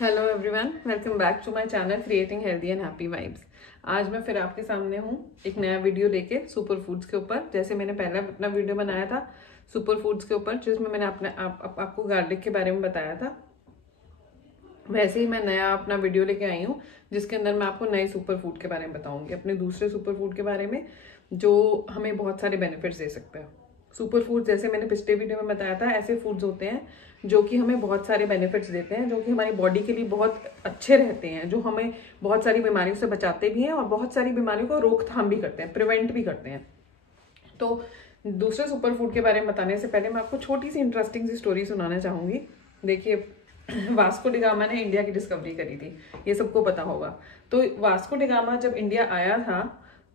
Hello everyone, welcome back to my channel creating healthy and happy vibes. आज मैं फिर आपके सामने हूँ एक नया वीडियो लेके सुपर फूड्स के ऊपर। जैसे मैंने पहले अपना वीडियो बनाया था सुपर फूड्स के ऊपर, जिसमें मैंने आपको गार्लिक के बारे में बताया था, वैसे ही मैं नया अपना वीडियो लेके आई हूँ जिसके अंदर मैं आपको नए सुपर फूड के बारे में बताऊंगी, अपने दूसरे सुपर फूड के बारे में जो हमें बहुत सारे बेनिफिट्स दे सकते हैं। सुपर फूड जैसे मैंने पिछले वीडियो में बताया था, ऐसे फूड्स होते हैं जो कि हमें बहुत सारे बेनिफिट्स देते हैं, जो कि हमारी बॉडी के लिए बहुत अच्छे रहते हैं, जो हमें बहुत सारी बीमारियों से बचाते भी हैं और बहुत सारी बीमारियों को रोकथाम भी करते हैं, प्रिवेंट भी करते हैं। तो दूसरे सुपर फूड के बारे में बताने से पहले मैं आपको छोटी सी इंटरेस्टिंग सी स्टोरी सुनाना चाहूंगी। देखिए, वास्को डी गामा ने इंडिया की डिस्कवरी करी थी, ये सबको पता होगा। तो वास्को डी गामा जब इंडिया आया था,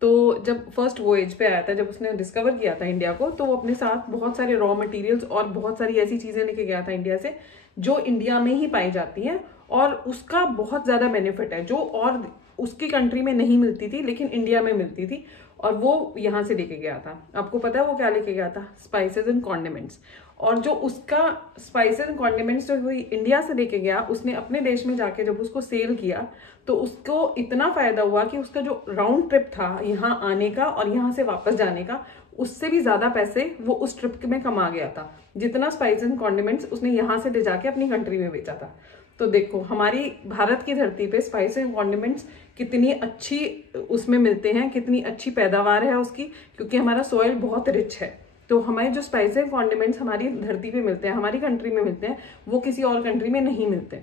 तो जब फर्स्ट वोएज पे आया था, जब उसने डिस्कवर किया था इंडिया को, तो वो अपने साथ बहुत सारे रॉ मटेरियल्स और बहुत सारी ऐसी चीजें लेके गया था इंडिया से जो इंडिया में ही पाई जाती हैं और उसका बहुत ज्यादा बेनिफिट है, जो और उसकी कंट्री में नहीं मिलती थी लेकिन इंडिया में मिलती थी, और वो यहाँ से लेके गया था। आपको पता है वो क्या लेके गया था? Spices and condiments. और जो उसका स्पाइसेस एंड कॉन्डिमेंट्स जो इंडिया से लेके गया, उसने अपने देश में जाके जब उसको सेल किया तो उसको इतना फायदा हुआ कि उसका जो राउंड ट्रिप था यहाँ आने का और यहाँ से वापस जाने का, उससे भी ज्यादा पैसे वो उस ट्रिप में कमा गया था, जितना स्पाइसेस एंड कॉन्डिमेंट्स उसने यहाँ से ले जाके अपनी कंट्री में बेचा था। तो देखो, हमारी भारत की धरती पे स्पाइसेस एंड कॉन्डिमेंट्स कितनी अच्छी उसमें मिलते हैं, कितनी अच्छी पैदावार है उसकी, क्योंकि हमारा सॉइल बहुत रिच है। तो हमारे जो स्पाइसेस एंड कॉन्डिमेंट्स हमारी धरती पे मिलते हैं, हमारी कंट्री में मिलते हैं, वो किसी और कंट्री में नहीं मिलते।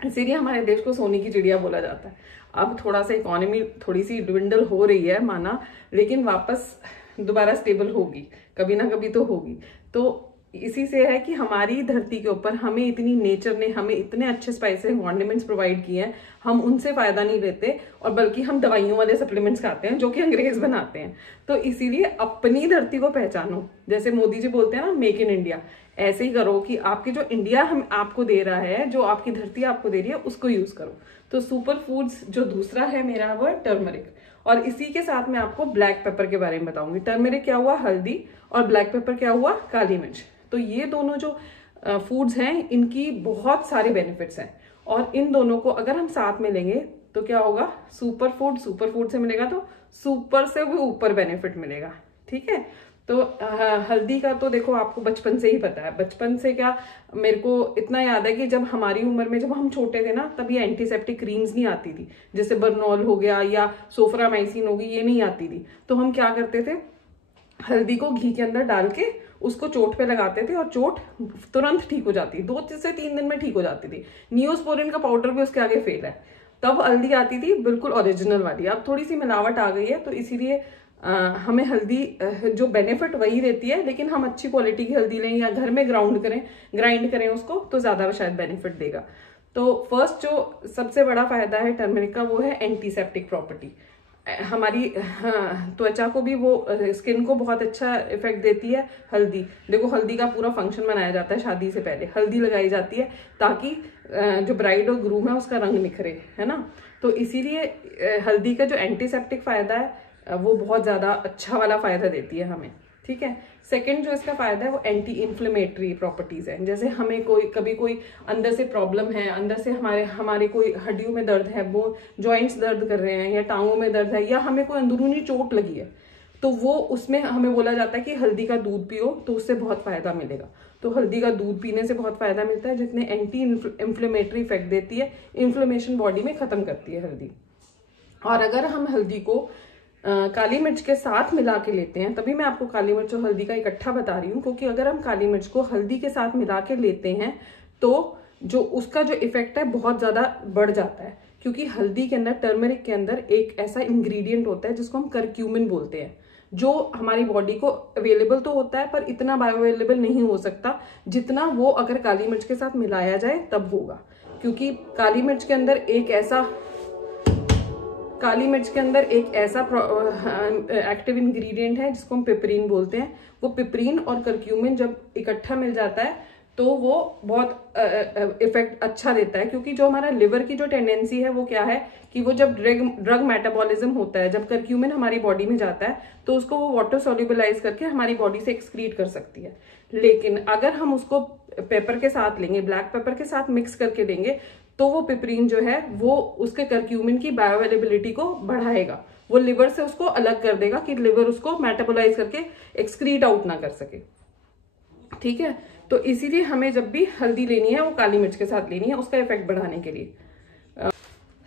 इसीलिए हमारे देश को सोने की चिड़िया बोला जाता है। अब थोड़ा सा इकोनॉमी थोड़ी सी डिविंडल हो रही है माना, लेकिन वापस दोबारा स्टेबल होगी, कभी ना कभी तो होगी। तो इसी से है कि हमारी धरती के ऊपर हमें इतनी नेचर ने हमें इतने अच्छे स्पाइसेस कॉन्डिमेंट्स प्रोवाइड किए हैं, हम उनसे फायदा नहीं लेते और बल्कि हम दवाइयों वाले सप्लीमेंट्स खाते हैं जो कि अंग्रेज बनाते हैं। तो इसीलिए अपनी धरती को पहचानो। जैसे मोदी जी बोलते हैं ना, मेक इन इंडिया, ऐसे ही करो कि आपकी जो इंडिया हम आपको दे रहा है, जो आपकी धरती आपको दे रही है, उसको यूज करो। तो सुपर फूड्स जो दूसरा है मेरा, वो है टर्मरिक। और इसी के साथ मैं आपको ब्लैक पेपर के बारे में बताऊंगी। टर्मरिक क्या हुआ? हल्दी, और ब्लैक पेपर क्या हुआ? काली मिर्च। तो ये दोनों जो फूड्स हैं, इनकी बहुत सारे बेनिफिट्स हैं, और इन दोनों को अगर हम साथ में लेंगे तो क्या होगा? सुपर फूड से मिलेगा तो सुपर से भी ऊपर बेनिफिट मिलेगा। ठीक है। तो हल्दी का तो देखो आपको बचपन से ही पता है। बचपन से क्या, मेरे को इतना याद है कि जब हमारी उम्र में, जब हम छोटे थे ना, तब ये एंटीसेप्टिक क्रीम्स नहीं आती थी, जैसे बर्नॉल हो गया या सोफ्रामाइसिन हो गई, ये नहीं आती थी। तो हम क्या करते थे, हल्दी को घी के अंदर डाल के उसको चोट पे लगाते थे और चोट तुरंत ठीक हो जाती, 2 से 3 दिन में ठीक हो जाती थी। नियोस्पोरिन का पाउडर भी उसके आगे फेल है। तब हल्दी आती थी बिल्कुल ओरिजिनल वाली। अब थोड़ी सी मिलावट आ गई है, तो इसीलिए हमें हल्दी जो बेनिफिट वही देती है, लेकिन हम अच्छी क्वालिटी की हल्दी लें या घर में ग्राइंड करें उसको, तो ज्यादा शायद बेनिफिट देगा। तो फर्स्ट जो सबसे बड़ा फायदा है टर्मरिक का, वो है एंटीसेप्टिक प्रॉपर्टी। हमारी त्वचा को भी, वो स्किन को बहुत अच्छा इफेक्ट देती है हल्दी। देखो, हल्दी का पूरा फंक्शन मनाया जाता है, शादी से पहले हल्दी लगाई जाती है ताकि जो ब्राइड और ग्रूम है उसका रंग निखरे, है ना। तो इसीलिए हल्दी का जो एंटीसेप्टिक फायदा है वो बहुत ज्यादा अच्छा वाला फायदा देती है हमें। ठीक है। सेकंड जो इसका फायदा है वो एंटी इन्फ्लेमेटरी प्रॉपर्टीज है। जैसे हमें कभी कोई अंदर से प्रॉब्लम है, अंदर से हमारे कोई हड्डियों में दर्द है, वो जॉइंट्स दर्द कर रहे हैं, या टांगों में दर्द है, या हमें कोई अंदरूनी चोट लगी है, तो वो उसमें हमें बोला जाता है कि हल्दी का दूध पियो, तो उससे बहुत फायदा मिलेगा। तो हल्दी का दूध पीने से बहुत फायदा मिलता है, जितने एंटी इन्फ्लेमेटरी इफेक्ट देती है, इन्फ्लेमेशन बॉडी में खत्म करती है हल्दी। और अगर हम हल्दी को काली मिर्च के साथ मिला के लेते हैं, तभी मैं आपको काली मिर्च और हल्दी का इकट्ठा बता रही हूँ, क्योंकि अगर हम काली मिर्च को हल्दी के साथ मिला के लेते हैं तो जो उसका जो इफेक्ट है बहुत ज्यादा बढ़ जाता है। क्योंकि हल्दी के अंदर, टर्मरिक के अंदर एक ऐसा इंग्रेडिएंट होता है जिसको हम करक्यूमिन बोलते हैं, जो हमारी बॉडी को अवेलेबल तो होता है पर इतना बायो अवेलेबल नहीं हो सकता जितना वो अगर काली मिर्च के साथ मिलाया जाए तब होगा। क्योंकि काली मिर्च के अंदर एक ऐसा एक्टिव इंग्रेडिएंट है जिसको हम पिपरीन बोलते हैं। वो पिपरीन और करक्यूमिन जब इकट्ठा मिल जाता है तो वो बहुत इफेक्ट अच्छा देता है। क्योंकि जो हमारा लिवर की जो टेंडेंसी है वो क्या है कि वो जब ड्रग मेटाबॉलिज्म होता है, जब करक्यूमिन हमारी बॉडी में जाता है तो उसको वो वाटर सोल्यूबलाइज करके हमारी बॉडी से एक्सक्रीट कर सकती है। लेकिन अगर हम उसको पेपर के साथ लेंगे, ब्लैक पेपर के साथ मिक्स करके लेंगे, तो वो पिपरीन जो है वो उसके करक्यूमिन की बायोअवेलेबिलिटी को बढ़ाएगा, वो लिवर से उसको अलग कर देगा कि लिवर उसको मेटाबोलाइज करके एक्सक्रीट आउट ना कर सके। ठीक है, तो इसीलिए हमें जब भी हल्दी लेनी है वो काली मिर्च के साथ लेनी है उसका इफेक्ट बढ़ाने के लिए।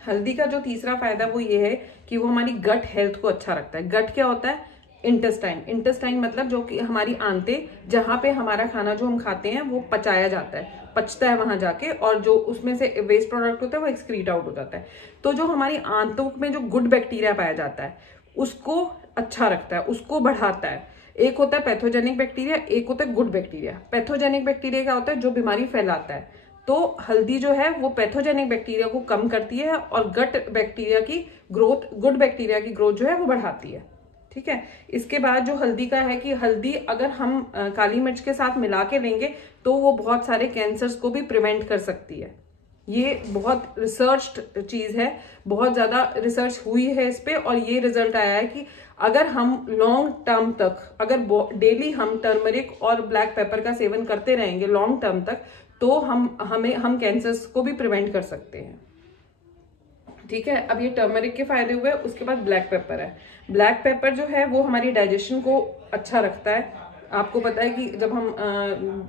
हल्दी का जो तीसरा फायदा वो ये है कि वो हमारी गट हेल्थ को अच्छा रखता है। गट क्या होता है? इंटेस्टाइन मतलब जो कि हमारी आंतें, जहां पे हमारा खाना जो हम खाते हैं वो पचाया जाता है, पचता है वहां जाके, और जो उसमें से वेस्ट प्रोडक्ट होता है वो एक्सक्रीट आउट हो जाता है। तो जो हमारी आंतों में जो गुड बैक्टीरिया पाया जाता है उसको अच्छा रखता है, उसको बढ़ाता है। एक होता है पैथोजेनिक बैक्टीरिया, एक होता है गुड बैक्टीरिया। पैथोजेनिक बैक्टीरिया क्या होता है? जो बीमारी फैलाता है। तो हल्दी जो है वो पैथोजेनिक बैक्टीरिया को कम करती है और गट बैक्टीरिया की ग्रोथ, गुड बैक्टीरिया की ग्रोथ जो है वो बढ़ाती है। ठीक है, इसके बाद जो हल्दी का है कि हल्दी अगर हम काली मिर्च के साथ मिला के लेंगे तो वो बहुत सारे कैंसर्स को भी प्रिवेंट कर सकती है। ये बहुत रिसर्च्ड चीज है, बहुत ज्यादा रिसर्च हुई है इस पे, और ये रिजल्ट आया है कि अगर हम लॉन्ग टर्म तक, अगर डेली हम टर्मरिक और ब्लैक पेपर का सेवन करते रहेंगे लॉन्ग टर्म तक, तो हम कैंसर्स को भी प्रिवेंट कर सकते हैं। ठीक है, अब ये टर्मरिक के फायदे हुए। उसके बाद ब्लैक पेपर है। ब्लैक पेपर जो है वो हमारी डाइजेशन को अच्छा रखता है। आपको पता है कि जब हम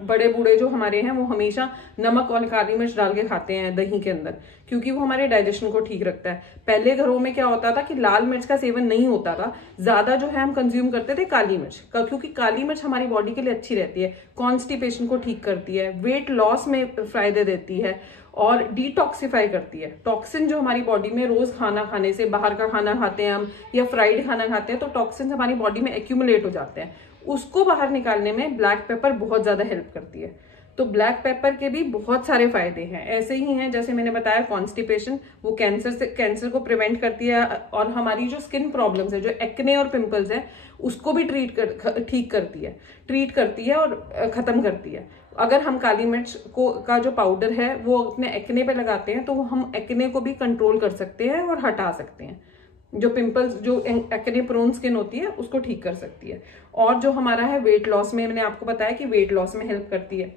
बड़े बूढ़े जो हमारे हैं वो हमेशा नमक और काली मिर्च डाल के खाते हैं दही के अंदर, क्योंकि वो हमारे डाइजेशन को ठीक रखता है। पहले घरों में क्या होता था कि लाल मिर्च का सेवन नहीं होता था, ज्यादा जो है हम कंज्यूम करते थे काली मिर्च, क्योंकि काली मिर्च हमारी बॉडी के लिए अच्छी रहती है, कॉन्स्टिपेशन को ठीक करती है, वेट लॉस में फायदे देती है और डिटॉक्सिफाई करती है। टॉक्सिन जो हमारी बॉडी में रोज खाना खाने से, बाहर का खाना खाते हैं हम या फ्राइड खाना खाते हैं तो टॉक्सिन हमारी बॉडी में एक्यूमुलेट हो जाते हैं, उसको बाहर निकालने में ब्लैक पेपर बहुत ज्यादा हेल्प करती है। तो ब्लैक पेपर के भी बहुत सारे फायदे हैं। ऐसे ही हैं जैसे मैंने बताया कॉन्स्टिपेशन, वो कैंसर को प्रिवेंट करती है, और हमारी जो स्किन प्रॉब्लम्स है, जो एक्ने और पिंपल्स है, उसको भी ठीक करती है और खत्म करती है। अगर हम काली मिर्च का जो पाउडर है वो अपने एक्ने पे लगाते हैं तो हम एक्ने को भी कंट्रोल कर सकते हैं और हटा सकते हैं। जो पिंपल्स, जो एक्ने प्रोन स्किन होती है उसको ठीक कर सकती है। और जो हमारा है वेट लॉस में, मैंने आपको बताया कि वेट लॉस में हेल्प करती है।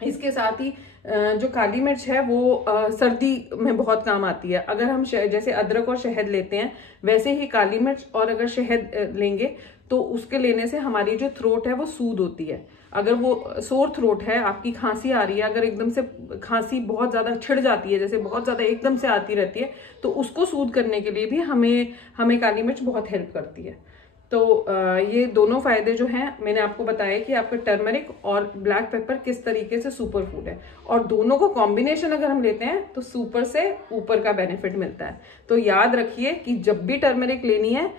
इसके साथ ही जो काली मिर्च है वो सर्दी में बहुत काम आती है। अगर हम जैसे अदरक और शहद लेते हैं वैसे ही काली मिर्च और अगर शहद लेंगे तो उसके लेने से हमारी जो थ्रोट है वो सूद होती है। अगर वो सोर थ्रोट है, आपकी खांसी आ रही है, अगर एकदम से खांसी बहुत ज्यादा छिड़ जाती है, जैसे बहुत ज्यादा एकदम से आती रहती है, तो उसको सूद करने के लिए भी हमें काली मिर्च बहुत हेल्प करती है। तो ये दोनों फायदे जो हैं मैंने आपको बताया कि आपका टर्मरिक और ब्लैक पेपर किस तरीके से सुपर फूड है, और दोनों को कॉम्बिनेशन अगर हम लेते हैं तो सुपर से ऊपर का बेनिफिट मिलता है। तो याद रखिए कि जब भी टर्मरिक लेनी है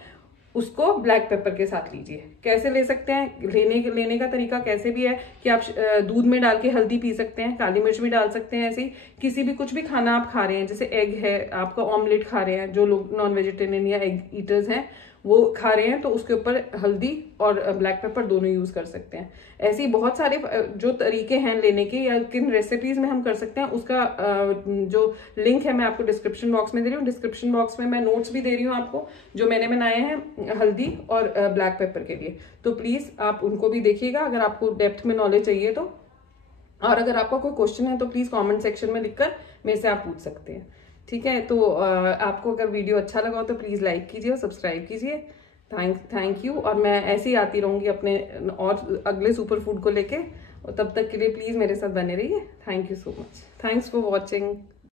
उसको ब्लैक पेपर के साथ लीजिए। कैसे ले सकते हैं? लेने का तरीका कैसे भी है कि आप दूध में डाल के हल्दी पी सकते हैं, काली मिर्च भी डाल सकते हैं। ऐसे ही किसी भी कुछ भी खाना आप खा रहे हैं, जैसे एग है, आपका ऑमलेट खा रहे हैं, जो लोग नॉन वेजिटेरियन या एग ईटर्स हैं वो खा रहे हैं, तो उसके ऊपर हल्दी और ब्लैक पेपर दोनों यूज कर सकते हैं। ऐसे ही बहुत सारे जो तरीके हैं लेने के या किन रेसिपीज में हम कर सकते हैं, उसका जो लिंक है मैं आपको डिस्क्रिप्शन बॉक्स में दे रही हूँ। डिस्क्रिप्शन बॉक्स में मैं नोट्स भी दे रही हूँ आपको, जो मैंने बनाए हैं हल्दी और ब्लैक पेपर के लिए। तो प्लीज आप उनको भी देखिएगा अगर आपको डेप्थ में नॉलेज चाहिए तो। और अगर आपका कोई क्वेश्चन है तो प्लीज कमेंट सेक्शन में लिखकर मेरे से आप पूछ सकते हैं। ठीक है, तो आपको अगर वीडियो अच्छा लगा हो तो प्लीज लाइक कीजिए और सब्सक्राइब कीजिए। Thank you. और मैं ऐसे ही आती रहूंगी अपने और अगले सुपर फूड को लेके, और तब तक के लिए प्लीज मेरे साथ बने रहिए। Thank you so much. Thanks for watching.